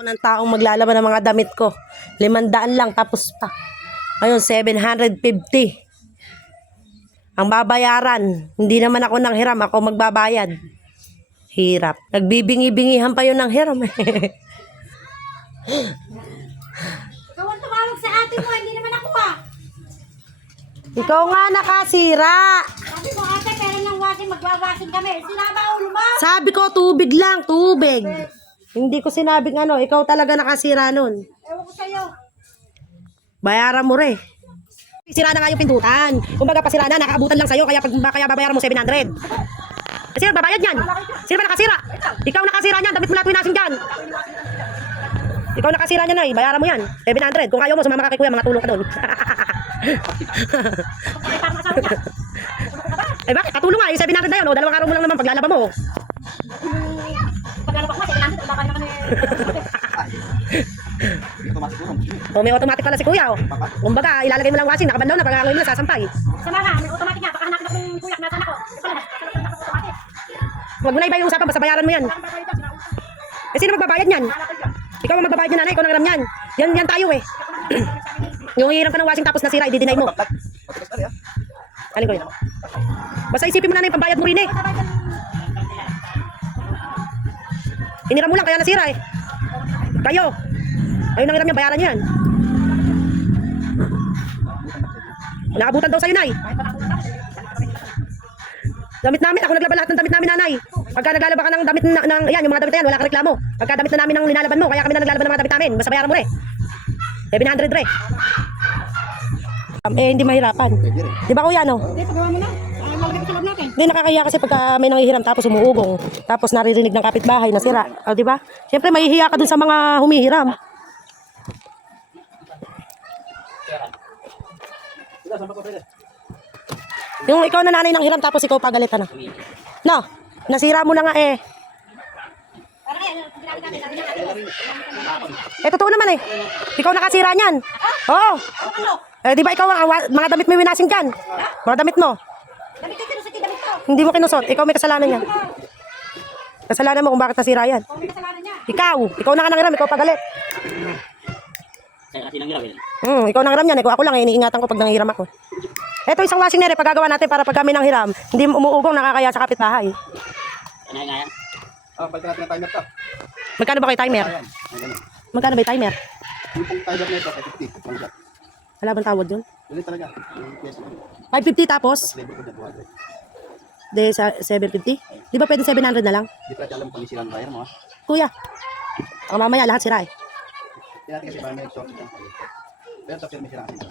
Ako ng taong maglalaban ng mga damit ko. 500 lang tapos pa. Ngayon 750. Ang babayaran. Hindi naman ako nang hiram. Ako magbabayad. Hirap. Nagbibingi-bingihan pa yun ng hiram. Ikaw ang tumawag sa ate mo, hindi naman ako Ikaw nga nakasira. Sabi mo ate, pero nang washing, magwawashing kami. Sinaba ulo mo. Sabi ko tubig lang. Tubig. Hindi ko sinabing ano. Ikaw talaga nakasira nun. Ewan ko sa'yo. Bayaran mo rin. Sira na nga yung pindutan. Kumbaga pasira na, nakaabutan lang sa'yo, kaya babayaran mo 700. Sino babayad yan? Sino ba nakasira? Ikaw nakasira niyan, damit mo lahat winasin dyan. Ikaw nakasira niyan ay, bayaran mo yan. 700. Kung ayaw mo, sumama ka kay kuya, mga tulong ka doon. Eh bakit? Katulong nga, yung 700 na yun, o, 2 araw mo lang naman paglalaba mo. Paglalaba ko, 700, baka naman O may automatic pala si kuya, o. Kumbaga, ilalagay mo lang washing, nakabandaw na, pagkakaroon mo lang, sasampay. Sama nga, may automatic nga, baka hanapin ako ng kuyak, nasaan ako? Huwag mo na iba yung usapan, basta bayaran mo yan. Eh sino magbabayad niyan? Ikaw ang magbabayad niyan, nanay, ikaw nang yan. Yan tayo eh. Yung hiram ka ng washing tapos nasira, i-deny mo. Alin ko yun? Basta isipin mo na yung pambayad mo rin eh. Iniram mo lang, kaya nasira eh. Kayo nang hiram yan, bayaran nyo yan. Naabutan daw sa'yo, nay. Damit namin, ako naglaba lahat ng damit namin, nanay. Pagka naglalaba ka ng damit yan, yung mga damit na yan, wala ka reklamo. Pagka damit na namin ang linalaban mo, kaya kami na naglalaban ng mga damit namin. Basta bayaran mo rin. 700 rin. Hindi mahirapan. Di ba kuya, no? Hindi, pagawa mo na. Lalagay ko sa loob natin. Hindi nakakahiya kasi pagka may nanghihiram tapos umuugong, tapos naririnig ng kapitbahay na sira. O, di ba? Siyempre mahihiya ka dun sa mga humihiram. Yung ikaw na nanay ng hiram tapos ikaw pagalitan na. No, nasira mo na nga eh. Totoo naman eh. Ikaw nakasira niyan. Oo. Eh, di ba ikaw mga damit mo winasing dyan? Mga damit mo. Damit ko, kinusot yung damit ko. Hindi mo kinusot. Ikaw may kasalanan yan. Kasalanan mo kung bakit nasira yan. Kung may kasalanan niya. Ikaw na nga nanghiram. Ikaw pagalit. Kaya kasi nanghiram yan. Ikaw nanghiram yan. Ako lang, iniingatan ko pag nanghiram ako. Ito isang washing na rin. Pagagawa natin para pag kami nanghiram, hindi umuugong nakakaya sa kapitbahay. Kaya nga yan. Balikan natin ang timer to. Magkano ba kayo timer? Ayan. Ayan. Magkano ba yung timer? Yung pong timer na ito, 50. One shot. Wala bang tawad yun? Ganun talaga. Yung pyesa. 550 tapos? Label ko na 200. De 750? Di ba pwede 700 na lang? Di pa alam kung sila ang bayar mo ha. Kuya. Mamaya lahat sira eh. Hindi natin kasi parang may short. Pero sa firme sila kasi.